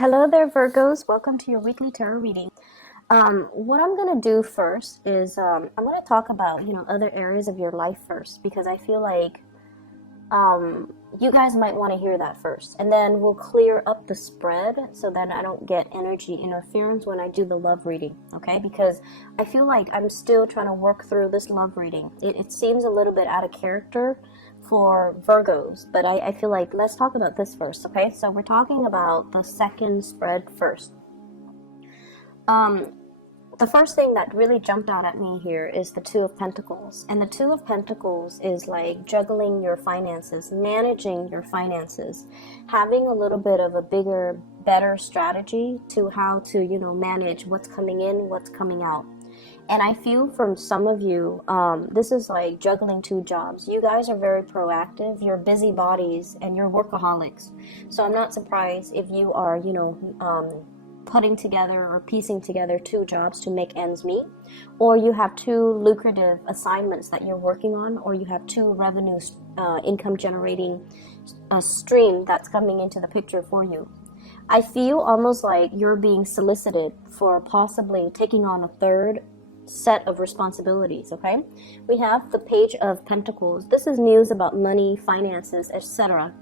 Hello there, Virgos. Welcome to your weekly tarot reading. What I'm going to do first is I'm going to talk about, other areas of your life first because I feel like you guys might want to hear that first. And then we'll clear up the spread so that I don't get energy interference when I do the love reading, okay? Because I feel like I'm still trying to work through this love reading. It seems a little bit out of character for Virgos, but I feel like let's talk about this first, okay? So we're talking about the second spread first. The first thing that really jumped out at me here is the Two of Pentacles. And the Two of Pentacles is like juggling your finances, managing your finances, having a little bit of a bigger, better strategy to how to, manage what's coming in, what's coming out. And I feel from some of you, this is like juggling two jobs. You guys are very proactive. You're busybodies and you're workaholics. So I'm not surprised if you are, putting together or piecing together two jobs to make ends meet, or you have two lucrative assignments that you're working on, or you have two revenue income generating stream that's coming into the picture for you. I feel almost like you're being solicited for possibly taking on a third set of responsibilities, okay? We have the Page of Pentacles. This is news about money, finances, etc.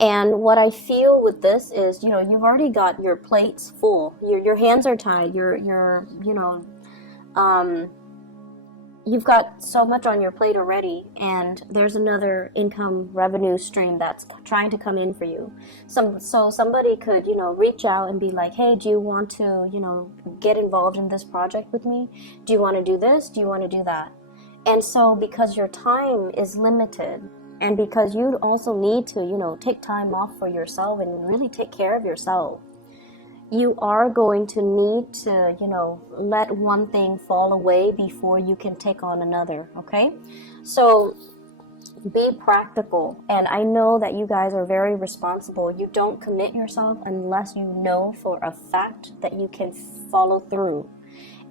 And what I feel with this is, you've already got your plates full. Your hands are tied. You've got so much on your plate already, and there's another income revenue stream that's trying to come in for you. So somebody could, reach out and be like, hey, do you want to, get involved in this project with me? Do you want to do this? Do you want to do that? And so because your time is limited, and because you also need to, take time off for yourself and really take care of yourself, you are going to need to, let one thing fall away before you can take on another, okay? So be practical. And I know that you guys are very responsible. You don't commit yourself unless you know for a fact that you can follow through.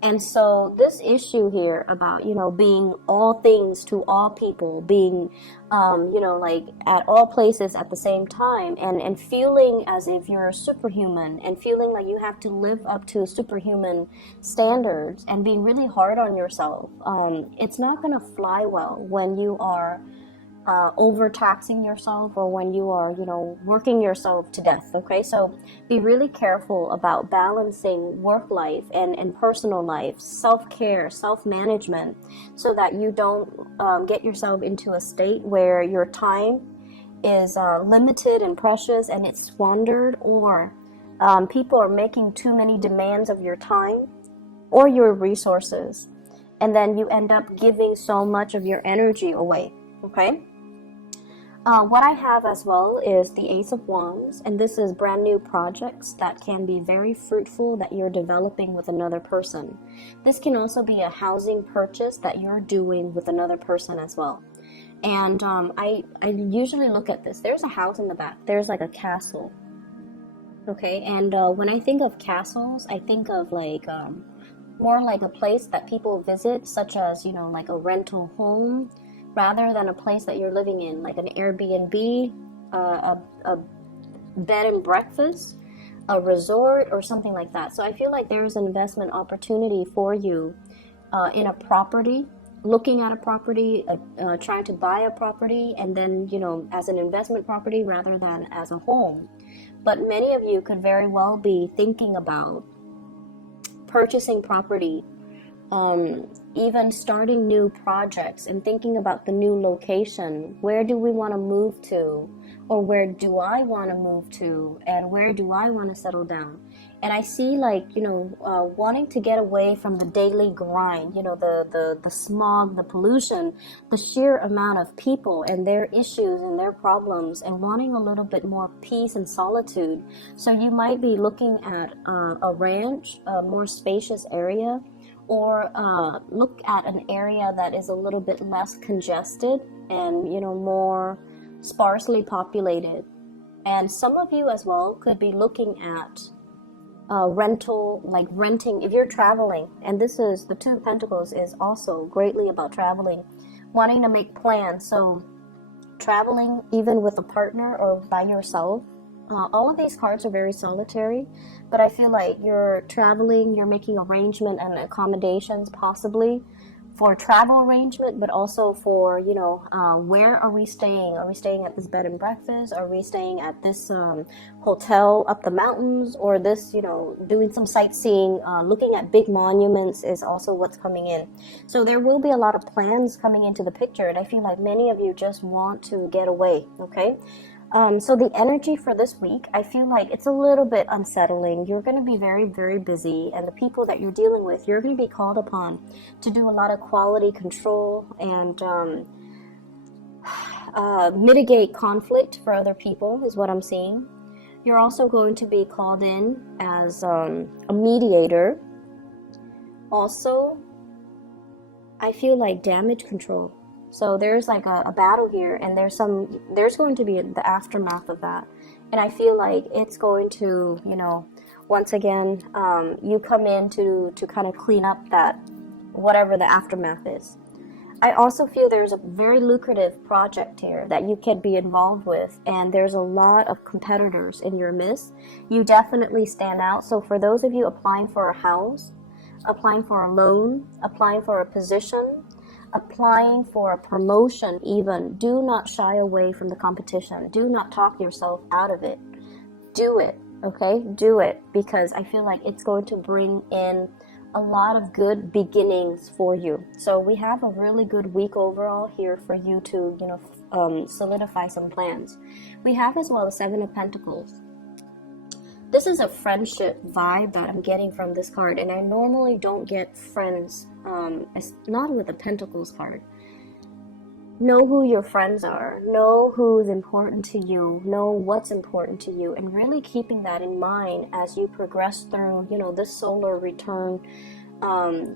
And so this issue here about, being all things to all people, being, like at all places at the same time, and feeling as if you're superhuman, and feeling like you have to live up to superhuman standards, and being really hard on yourself, it's not going to fly well when you are overtaxing yourself, or when you are, working yourself to death, okay? So be really careful about balancing work life and personal life, self-care, self-management, so that you don't get yourself into a state where your time is limited and precious and it's squandered, or people are making too many demands of your time or your resources, and then you end up giving so much of your energy away, okay? What I have as well is the Ace of Wands, and this is brand new projects that can be very fruitful that you're developing with another person. This can also be a housing purchase that you're doing with another person as well. And I usually look at this. There's a house in the back. There's like a castle. Okay, and when I think of castles, I think of like more like a place that people visit, such as, like a rental home, rather than a place that you're living in, like an Airbnb, a bed and breakfast, a resort, or something like that. So I feel like there's an investment opportunity for you in a property, looking at a property, trying to buy a property, and then, as an investment property rather than as a home. But many of you could very well be thinking about purchasing property, even starting new projects and thinking about the new location. Where do we want to move to? Or where do I want to move to? And where do I want to settle down? And I see like, wanting to get away from the daily grind, the smog, the pollution, the sheer amount of people and their issues and their problems, and wanting a little bit more peace and solitude. So you might be looking at a ranch, a more spacious area, or look at an area that is a little bit less congested and, more sparsely populated. And some of you as well could be looking at rental, like renting, if you're traveling. And this is, the Two of Pentacles is also greatly about traveling, wanting to make plans. So traveling even with a partner or by yourself, All of these cards are very solitary, but I feel like you're traveling, you're making arrangement and accommodations possibly for travel arrangement, but also for, where are we staying? Are we staying at this bed and breakfast? Are we staying at this hotel up the mountains? Or this, doing some sightseeing, looking at big monuments is also what's coming in. So there will be a lot of plans coming into the picture, and I feel like many of you just want to get away, okay? So the energy for this week, I feel like it's a little bit unsettling. You're going to be very, very busy, and the people that you're dealing with, you're going to be called upon to do a lot of quality control and mitigate conflict for other people is what I'm seeing. You're also going to be called in as a mediator. Also, I feel like damage control. So there's like a battle here, and there's going to be the aftermath of that. And I feel like it's going to, once again, you come in to kind of clean up that, whatever the aftermath is. I also feel there's a very lucrative project here that you could be involved with, and there's a lot of competitors in your midst. You definitely stand out. So for those of you applying for a house, applying for a loan, applying for a position, applying for a promotion even, do not shy away from the competition. Do not talk yourself out of it. Do it, okay? Do it, because I feel like it's going to bring in a lot of good beginnings for you. So we have a really good week overall here for you to, solidify some plans. We have as well the Seven of Pentacles. This is a friendship vibe that I'm getting from this card, and I normally don't get friends, not with the Pentacles card. Know who your friends are, know who's important to you, know what's important to you, and really keeping that in mind as you progress through, this solar return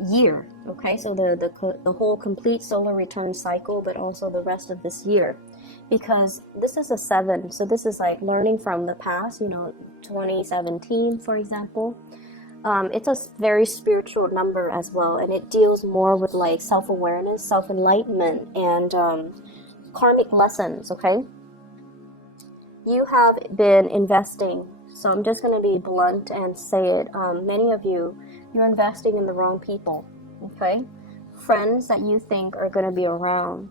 year, okay? So the whole complete solar return cycle, but also the rest of this year. Because this is a 7, so this is like learning from the past, 2017, for example. It's a very spiritual number as well, and it deals more with like self-awareness, self-enlightenment, and karmic lessons, okay? You have been investing, so I'm just going to be blunt and say it. Many of you, you're investing in the wrong people, okay? Friends that you think are going to be around,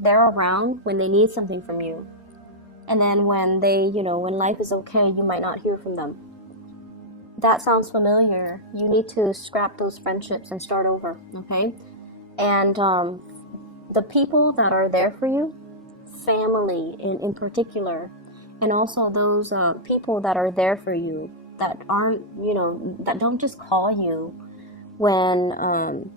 they're around when they need something from you. And then when they, when life is okay, you might not hear from them. That sounds familiar. You need to scrap those friendships and start over, okay? And the people that are there for you, family in particular, and also those people that are there for you that aren't, that don't just call you when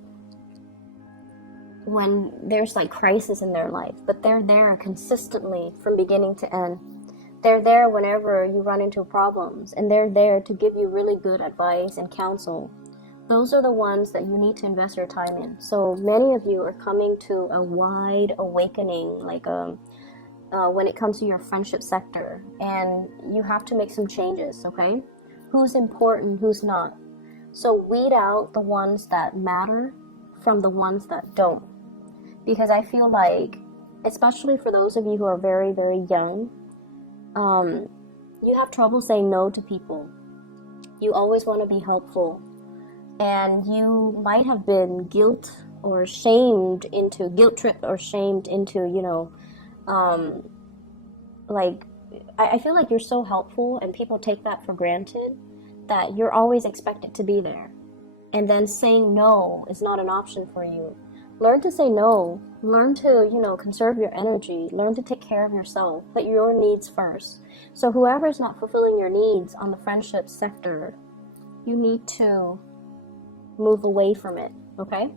there's like crisis in their life, but they're there consistently from beginning to end. They're there whenever you run into problems, and they're there to give you really good advice and counsel. Those are the ones that you need to invest your time in. So many of you are coming to a wide awakening, like when it comes to your friendship sector, and you have to make some changes, okay? Who's important, who's not. So weed out the ones that matter from the ones that don't. Because I feel like, especially for those of you who are very, very young, you have trouble saying no to people. You always want to be helpful. And you might have been guilt tripped or shamed into, I feel like you're so helpful and people take that for granted that you're always expected to be there. And then saying no is not an option for you. Learn to say no. Learn to, conserve your energy. Learn to take care of yourself. Put your needs first. So whoever is not fulfilling your needs on the friendship sector, you need to move away from it, okay?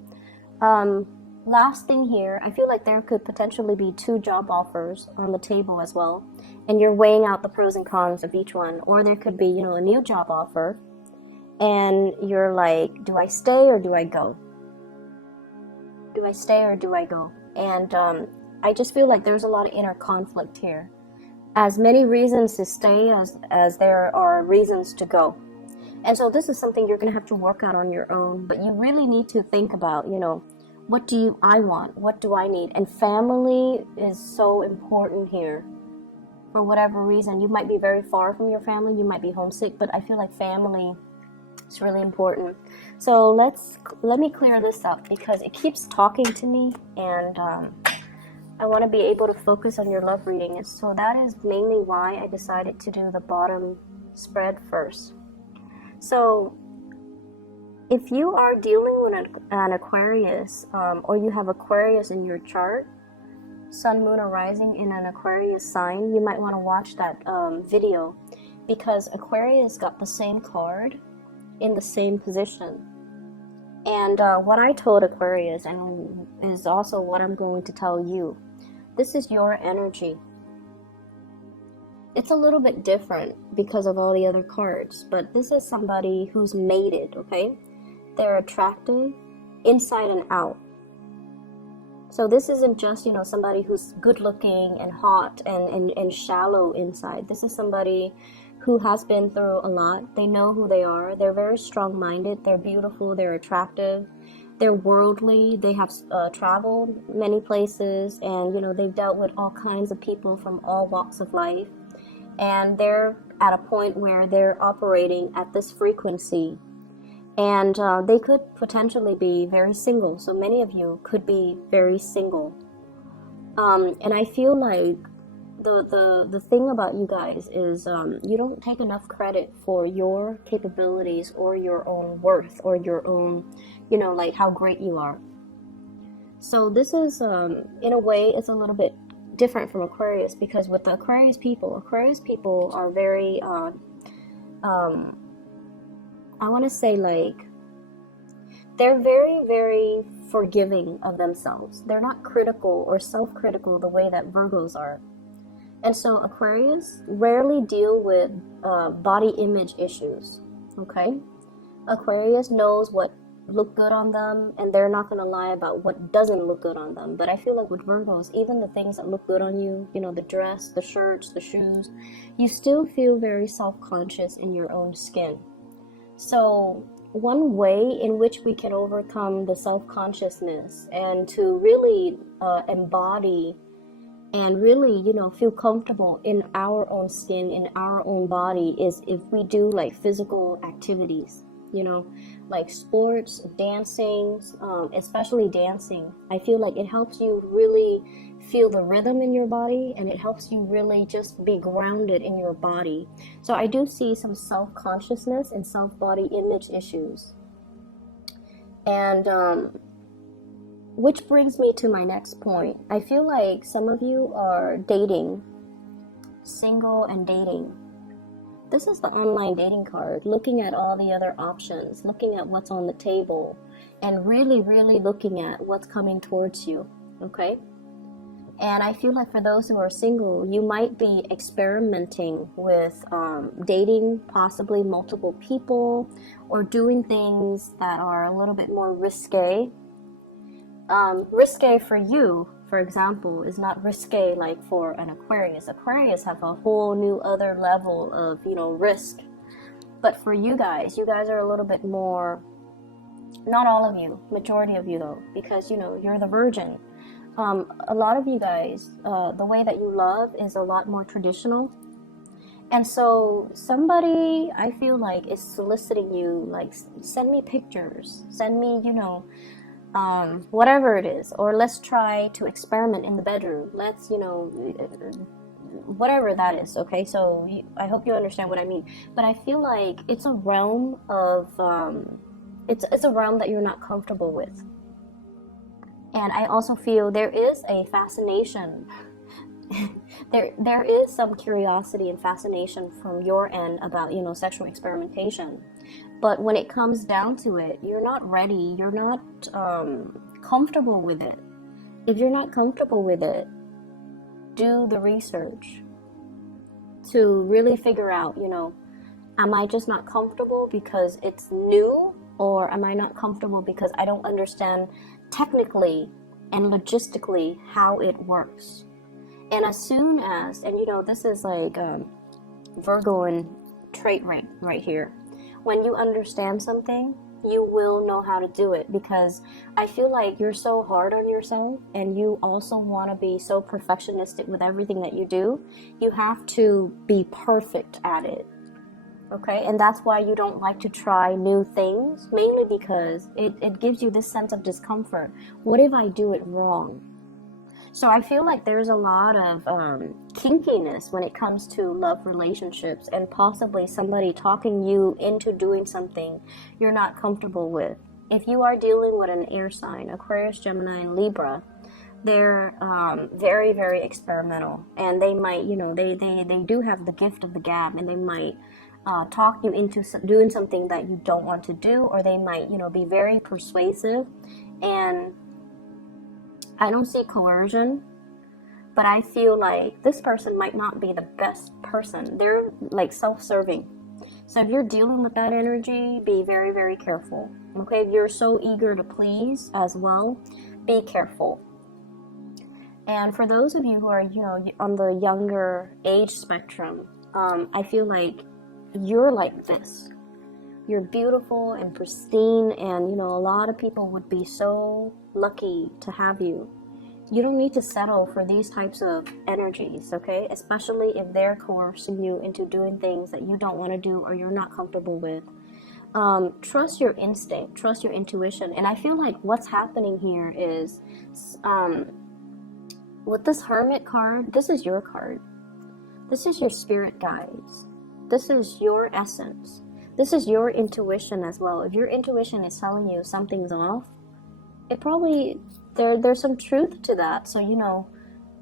Last thing here, I feel like there could potentially be 2 job offers on the table as well, and you're weighing out the pros and cons of each one. Or there could be, a new job offer, and you're like, do I stay or do I go? Do I stay or do I go? And I just feel like there's a lot of inner conflict here. As many reasons to stay as there are reasons to go. And so this is something you're going to have to work out on your own. But you really need to think about, what do I want? What do I need? And family is so important here. for whatever reason. You might be very far from your family, you might be homesick, but I feel like family is really important. So let me clear this up because it keeps talking to me, and I want to be able to focus on your love reading. And so that is mainly why I decided to do the bottom spread first. So if you are dealing with an Aquarius, or you have Aquarius in your chart, Sun, Moon, or Rising in an Aquarius sign, you might want to watch that video, because Aquarius got the same card in the same position. And what I told Aquarius, and is also what I'm going to tell you, this is your energy. It's a little bit different because of all the other cards, but this is somebody who's mated, okay? They're attractive inside and out. So this isn't just, somebody who's good looking and hot and shallow inside. This is somebody who has been through a lot. They know who they are. They're very strong-minded. They're beautiful. They're attractive. They're worldly. They have traveled many places, and, they've dealt with all kinds of people from all walks of life. And they're at a point where they're operating at this frequency. And they could potentially be very single. So many of you could be very single. And I feel like the thing about you guys is you don't take enough credit for your capabilities or your own worth or your own, like how great you are. So this is, in a way, it's a little bit different from Aquarius, because with the Aquarius people are very, I want to say, like, they're very, very forgiving of themselves. They're not critical or self-critical the way that Virgos are. And so Aquarius rarely deal with body image issues, okay? Aquarius knows what look good on them, and they're not going to lie about what doesn't look good on them. But I feel like with Virgos, even the things that look good on you, the dress, the shirts, the shoes, you still feel very self-conscious in your own skin. So one way in which we can overcome the self-consciousness and to really embody and really, feel comfortable in our own skin, in our own body, is if we do like physical activities, like sports, dancing, especially dancing. I feel like it helps you really feel the rhythm in your body, and it helps you really just be grounded in your body. So I do see some self-consciousness and self-body image issues. And which brings me to my next point. I feel like some of you are dating, single and dating. This is the online dating card, looking at all the other options, looking at what's on the table, and really, really looking at what's coming towards you, okay? And I feel like for those who are single, you might be experimenting with dating possibly multiple people, or doing things that are a little bit more risque. Risque for you, for example, is not risque like for an Aquarius. Aquarius have a whole new other level of, risk. But for you guys are a little bit more, not all of you, majority of you though, because, you're the virgin. A lot of you guys, the way that you love is a lot more traditional. And so somebody, I feel like, is soliciting you, like, send me pictures, send me, whatever it is, or let's try to experiment in the bedroom. Let's, whatever that is, okay? So I hope you understand what I mean. But I feel like it's a realm of, it's a realm that you're not comfortable with. And I also feel there is a fascination. there is some curiosity and fascination from your end about, sexual experimentation. But when it comes down to it, you're not ready. You're not comfortable with it. If you're not comfortable with it, do the research to really figure out, am I just not comfortable because it's new? Or am I not comfortable because I don't understand technically and logistically how it works? And as soon as, and this is like Virgo and trait right here. When you understand something you will know how to do it, because I feel like you're so hard on yourself and you also want to be so perfectionistic with everything that you do. You have to be perfect at it. Okay, and that's why you don't like to try new things, mainly because it gives you this sense of discomfort. What if I do it wrong? So I feel like there's a lot of kinkiness when it comes to love relationships, and possibly somebody talking you into doing something you're not comfortable with. If you are dealing with an air sign, Aquarius, Gemini, and Libra, they're very, very experimental, and they might, they do have the gift of the gab, and they might talk you into doing something that you don't want to do, or they might, be very persuasive. And I don't see coercion, but I feel like this person might not be the best person. They're like self-serving. So if you're dealing with that energy, be very, very careful. Okay, if you're so eager to please as well, be careful. And for those of you who are, on the younger age spectrum, I feel like you're like this. You're beautiful and pristine, and a lot of people would be so lucky to have you. You don't need to settle for these types of energies, okay? Especially if they're coercing you into doing things that you don't want to do or you're not comfortable with. Trust your instinct, trust your intuition. And I feel like what's happening here is, with this Hermit card, this is your card. This is your spirit guides. This is your essence. This is your intuition as well. If your intuition is telling you something's off, it probably, there's some truth to that. So,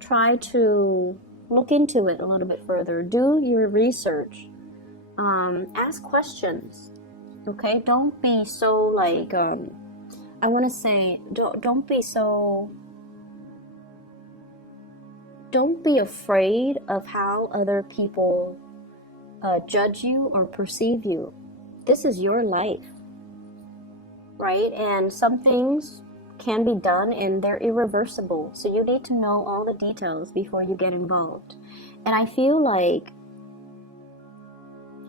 try to look into it a little bit further. Do your research. Ask questions. Okay? Don't be so like, I want to say, don't be afraid of how other people judge you or perceive you. This is your life, right? And some things can be done and they're irreversible. So you need to know all the details before you get involved. And I feel like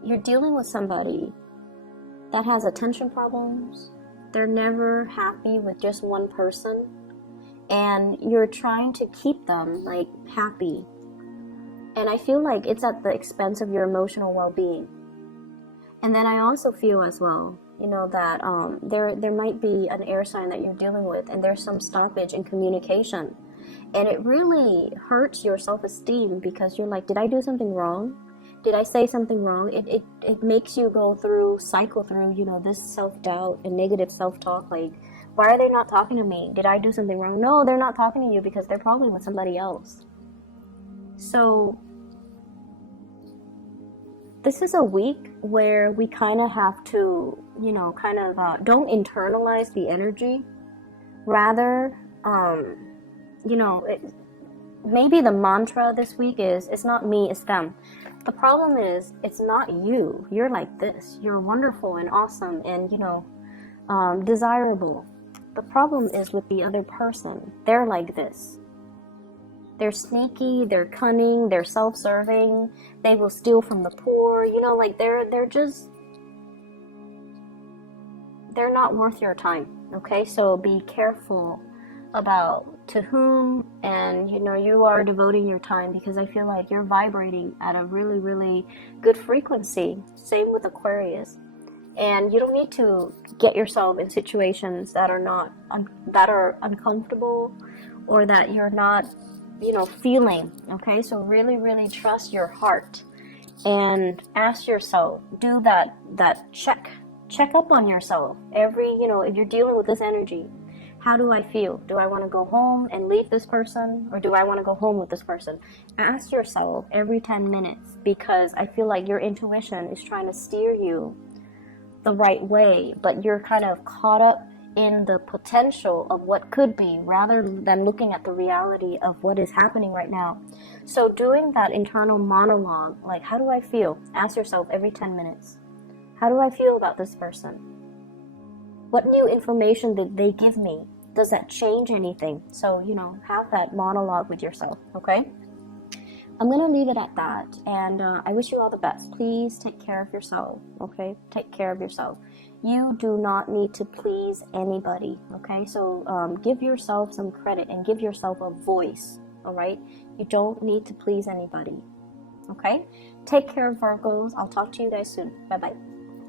you're dealing with somebody that has attention problems. They're never happy with just one person. And you're trying to keep them like happy. And I feel like it's at the expense of your emotional well-being. And then I also feel as well, that there might be an air sign that you're dealing with, and there's some stoppage in communication. And it really hurts your self-esteem, because you're like, did I do something wrong? Did I say something wrong? It makes you cycle through, this self-doubt and negative self-talk. Like, why are they not talking to me? Did I do something wrong? No, they're not talking to you because they're probably with somebody else. So this is a week where we kind of have to, don't internalize the energy. Rather, maybe the mantra this week is, it's not me, it's them. The problem is, it's not you. You're like this. You're wonderful and awesome and, desirable. The problem is with the other person. They're like this. They're sneaky, they're cunning, they're self-serving, they will steal from the poor, they're not worth your time, okay? So be careful about to whom and you are devoting your time, because I feel like you're vibrating at a really, really good frequency. Same with Aquarius. And you don't need to get yourself in situations that are uncomfortable or that you're not feeling, okay? So really, really trust your heart and ask yourself, do that check up on yourself every, if you're dealing with this energy. How do I feel? Do I want to go home and leave this person, or do I want to go home with this person? Ask yourself every 10 minutes, because I feel like your intuition is trying to steer you the right way, but you're kind of caught up in the potential of what could be, rather than looking at the reality of what is happening right now. So doing that internal monologue, like, how do I feel? Ask yourself every 10 minutes. How do I feel about this person? What new information did they give me? Does that change anything? So, have that monologue with yourself, okay? I'm gonna leave it at that, and I wish you all the best. Please take care of yourself, okay? Take care of yourself. You do not need to please anybody, okay? So give yourself some credit and give yourself a voice, all right? You don't need to please anybody, okay? Take care, Virgos. I'll talk to you guys soon. Bye-bye.